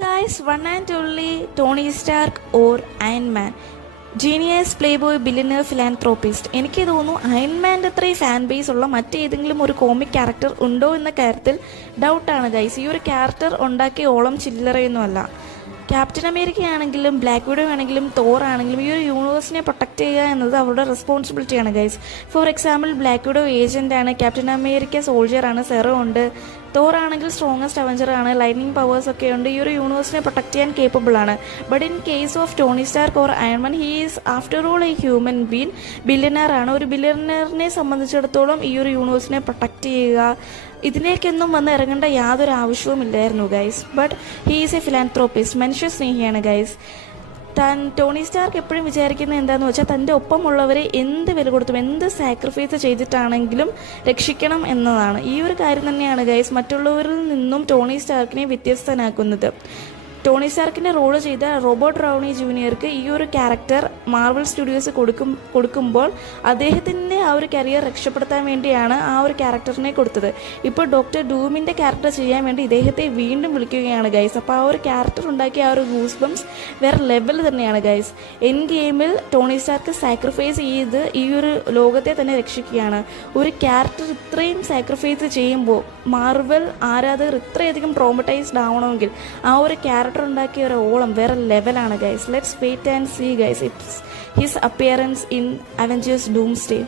Guys, one and only Tony Stark or Iron Man. Genius play boy billionaire philanthropist. എനിക്ക് തോന്നുന്നു അയൺമാൻ്റെ അത്രയും fan base ഉള്ള മറ്റേതെങ്കിലും ഒരു കോമിക് ക്യാരക്ടർ ഉണ്ടോ എന്ന കാര്യത്തിൽ ഡൗട്ടാണ് ഗൈസ്. ഈ ഒരു ക്യാരക്ടർ ഉണ്ടാക്കിയ ഓളം ചില്ലറയൊന്നുമല്ല. ക്യാപ്റ്റൻ അമേരിക്ക ആണെങ്കിലും ബ്ലാക്ക് വിഡോ ആണെങ്കിലും തോർ ആണെങ്കിലും ഈ ഒരു യൂണിവേഴ്സിനെ പ്രൊട്ടക്റ്റ് ചെയ്യുക എന്നത് അവരുടെ റെസ്പോൺസിബിലിറ്റിയാണ് guys. For example black widow ഏജൻ്റാണ്, ക്യാപ്റ്റൻ അമേരിക്ക സോൾജിയറാണ്, സെറോ ഉണ്ട്, തോർ ആണെങ്കിൽ സ്ട്രോങ്ങസ്റ്റ് അവഞ്ചറാണ്, ലൈറ്റ്നിങ് പവേഴ്സ് ഒക്കെ ഉണ്ട്, ഈ ഒരു യൂണിവേഴ്സിനെ പ്രൊട്ടക്ട് ചെയ്യാൻ കേപ്പബിൾ ആണ്. But in case of Tony Stark or Iron Man, he is after all a human being, ബില്യനറാണ്. ഒരു ബില്യനറിനെ സംബന്ധിച്ചിടത്തോളം ഈ ഒരു യൂണിവേഴ്സിനെ പ്രൊട്ടക്ട് ചെയ്യുക, ഇതിലേക്കൊന്നും വന്ന് ഇറങ്ങേണ്ട യാതൊരു ആവശ്യവുമില്ലായിരുന്നു guys. But he is a philanthropist, മനുഷ്യ സ്നേഹിയാണ് ഗൈസ്. ടോണി സ്റ്റാർക്ക് എപ്പോഴും വിചാരിക്കുന്നത് എന്താണെന്ന് വെച്ചാൽ തൻ്റെ ഒപ്പമുള്ളവരെ എന്ത് വില കൊടുത്തും എന്ത് സാക്രിഫൈസ് ചെയ്തിട്ടാണെങ്കിലും രക്ഷിക്കണം എന്നതാണ്. ഈ ഒരു കാര്യം തന്നെയാണ് ഗൈസ് മറ്റുള്ളവരിൽ നിന്നും ടോണി സ്റ്റാർക്കിനെ വ്യത്യസ്തനാക്കുന്നത്. ടോണി സ്റ്റാർക്കിൻ്റെ റോള് ചെയ്ത റോബർട്ട് ഡൗണി ജൂനിയർക്ക് ഈ ഒരു ക്യാരക്ടർ മാർവൽ സ്റ്റുഡിയോസ് കൊടുക്കുമ്പോൾ അദ്ദേഹത്തിൻ്റെ ആ ഒരു കരിയർ രക്ഷപ്പെടുത്താൻ വേണ്ടിയാണ് ആ ഒരു ക്യാരക്ടറിനെ കൊടുത്തത്. ഇപ്പോൾ ഡോക്ടർ ഡൂമിൻ്റെ ക്യാരക്ടർ ചെയ്യാൻ വേണ്ടി ഇദ്ദേഹത്തെ വീണ്ടും വിളിക്കുകയാണ് ഗൈസ്. അപ്പോൾ ആ ഒരു ക്യാരക്ടർ ഉണ്ടാക്കിയ ആ ഒരു ഗൂസ് ബംസ് വേറെ ലെവൽ തന്നെയാണ് ഗൈസ്. എൻ ഗെയിമിൽ ടോണി സ്റ്റാർക്ക് സാക്രിഫൈസ് ചെയ്ത് ഈ ഒരു ലോകത്തെ തന്നെ രക്ഷിക്കുകയാണ്. ഒരു ക്യാരക്ടർ ഇത്രയും സാക്രിഫൈസ് ചെയ്യുമ്പോൾ മാർവൽ ആരാധകർ ഇത്രയധികം ട്രോമറ്റൈസ്ഡ് ആവണമെങ്കിൽ ആ ഒരു ക്യാരക്ടർ ഉണ്ടാക്കിയ ഒരു ഓളം വേറെ ലെവലാണ് guys. Let's wait and see guys it's his appearance in Avengers doomsday.